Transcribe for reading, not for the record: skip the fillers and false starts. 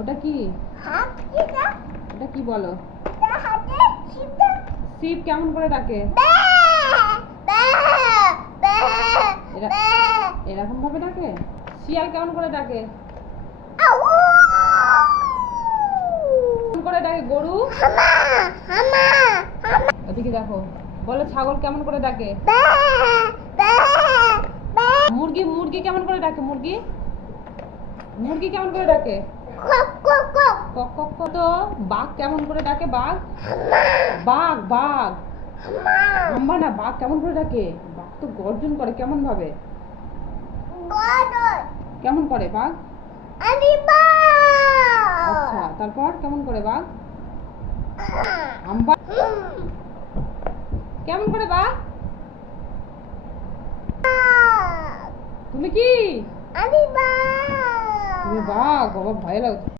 ওটা কি? ওটা কি বলো? শিব কেমন করে ডাকে? এরকম ভাবে ডাকে। শিয়াল কেমন করে ডাকে? কেমন করে ডাকে? গরু? ওদিকে দেখো, বলো ছাগল কেমন করে ডাকে? মুরগি মুরগি কেমন করে ডাকে? মুরগি মুরগি কেমন করে ডাকে? কক কক কক। তো বাঘ কেমন করে ডাকে? বাঘ বাঘ বাঘ হাম্বা না, বাঘ কেমন করে ডাকে? বাঘ তো গর্জন করে কেমন ভাবে? কেমন করে বাঘ? আচ্ছা, তারপর কেমন করে বাঘ? হাম্বা। কেমন করে বাঘ? তুমি কি? তুমি বাঘ? বাবা ভয় লাগছে।